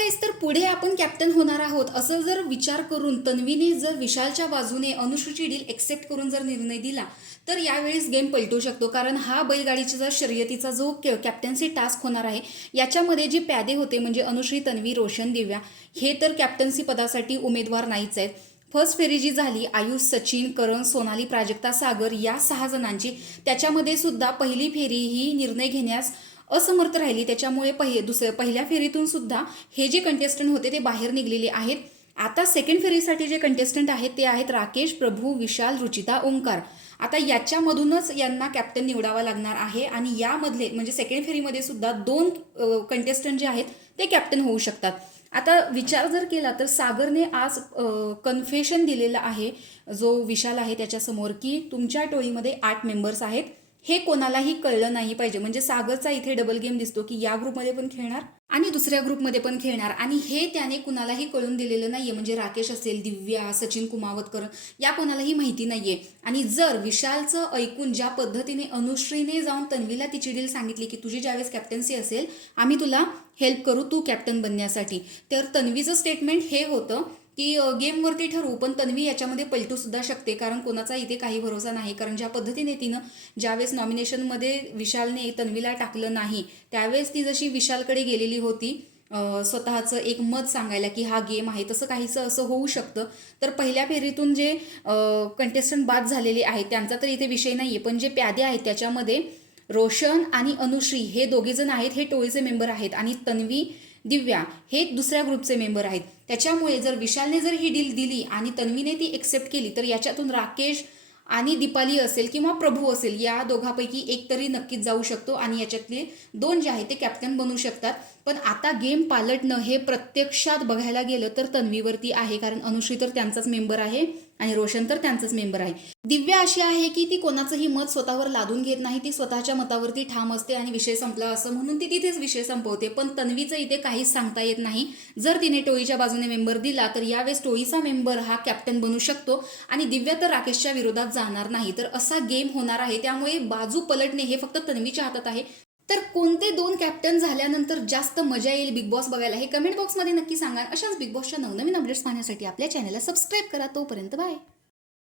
गाईस, तर पुढे आपण कॅप्टन होणार आहोत असं जर विचार करून तन्वीने जर विशालच्या बाजूने अनुश्रीची डील एक्सेप्ट करून जर निर्णय दिला तर यावेळेस गेम पलटू शकतो. कारण हा बैलगाडीचा शर्यतीचा जो कॅप्टन्सी टास्क होणार आहे याच्यामध्ये जे प्यादे होते म्हणजे अनुश्री, तन्वी, रोशन, दिव्या हे तर कॅप्टन्सी पदासाठी उमेदवार नाहीच आहेत. फर्स्ट फेरी जी झाली आयुष, सचिन, करण, सोनाली, प्राजक्ता, सागर या 6 जणांची, त्याच्यामध्ये सुद्धा पहिली फेरी ही निर्णय घेण्यास असमर्थ राहिली. त्याच्यामुळे पहिल्या फेरीतून सुद्धा हे जे कंटेस्टंट होते ते बाहेर निघलेले आहेत. आता सेकंड फेरीसाठी जे कंटेस्टंट आहेत ते आहेत राकेश, प्रभू, विशाल, रुचिता, ओंकार. आता याच्यामधूनच यांना कॅप्टन निवडावा लागणार आहे आणि यामधले म्हणजे सेकंड फेरीमध्ये सुद्धा 2 कंटेस्टंट जे आहेत ते कॅप्टन होऊ शकतात. आता विचार जर केला तर सागरने आज कन्फेशन दिलेलं आहे जो विशाल आहे त्याच्यासमोर की तुमच्या टोळीमध्ये 8 मेंबर्स आहेत. हे कोणालाही कळलं नाही पाहिजे. म्हणजे सागरचा इथे डबल गेम दिसतो की या ग्रुपमध्ये पण खेळणार आणि दुसऱ्या ग्रुपमध्ये पण खेळणार आणि हे त्याने कुणालाही कळून दिलेलं नाहीये. म्हणजे राकेश असेल, दिव्या, सचिन कुमावतकर या कोणालाही माहिती नाहीये. आणि जर विशालचं ऐकून ज्या पद्धतीने अनुश्रीने जाऊन तन्वीला तिची डील सांगितली की तुझी ज्यावेळेस कॅप्टन्सी असेल आम्ही तुला हेल्प करू तू कॅप्टन बनण्यासाठी, तर तन्वीचं स्टेटमेंट हे होतं की गेमवरती ठरवू, पण तन्वी याच्यामध्ये पलटू सुद्धा शकते. कारण कोणाचा इथे काही भरोसा नाही. कारण ज्या पद्धतीने तिनं ज्यावेळेस नॉमिनेशनमध्ये विशालने तन्वीला टाकलं नाही त्यावेळेस ती जशी विशालकडे गेलेली होती स्वतःचं एक मत सांगायला की हा गेम आहे, तसं काहीसं असं होऊ शकतं. तर पहिल्या फेरीतून जे कंटेस्टंट बाद झालेले आहेत त्यांचा तर इथे विषय नाही आहे, पण जे प्यादे आहेत त्याच्यामध्ये रोशन आणि अनुश्री हे दोघेजण आहेत, हे टोळीचे मेंबर आहेत आणि तन्वी, दिव्या हे दुसऱ्या ग्रुपचे मेंबर आहेत. त्याच्यामुळे जर विशालने जर ही डील दिली आणि तन्वीने ती एक्सेप्ट केली तर याच्यातून राकेश आणि दीपाली असेल किंवा प्रभू असेल या दोघांपैकी एक तरी नक्कीच जाऊ शकतो आणि याच्यातले 2 जे आहेत ते कॅप्टन बनू शकतात. पण आता गेम पालटणं हे प्रत्यक्षात बघायला गेलं तर तन्वीवरती आहे. कारण अनुश्री तर त्यांचाच मेंबर आहे आणि रोशन तर त्यांचाच मेंबर आहे. दिव्या अशी आहे की ती कोणाचंही मत स्वतःवर लादून घेत नाही. ती स्वतःच्या मतावरती ठाम असते आणि विषय संपला असं म्हणून ती तिथेच विषय संपवते. पण तन्वीचं इथे काहीच सांगता येत नाही. जर तिने टोळीच्या बाजूने मेंबर दिला तर यावेळेस टोळीचा मेंबर हा कॅप्टन बनू शकतो आणि दिव्या तर राकेशच्या विरोधात जाणार नाही. तर असा गेम होणार आहे. त्यामुळे बाजू पलटणे हे फक्त तन्वीच्या हातात आहे. तर कोणते 2 कॅप्टन झाल्यानंतर जास्त मजा येईल बिग बॉस बघायला हे कमेंट बॉक्समध्ये नक्की सांगा. अशाच बिग बॉसच्या नवनवीन अपडेट्स पाहण्यासाठी आपल्या चॅनलला सबस्क्राईब करा. तोपर्यंत बाय.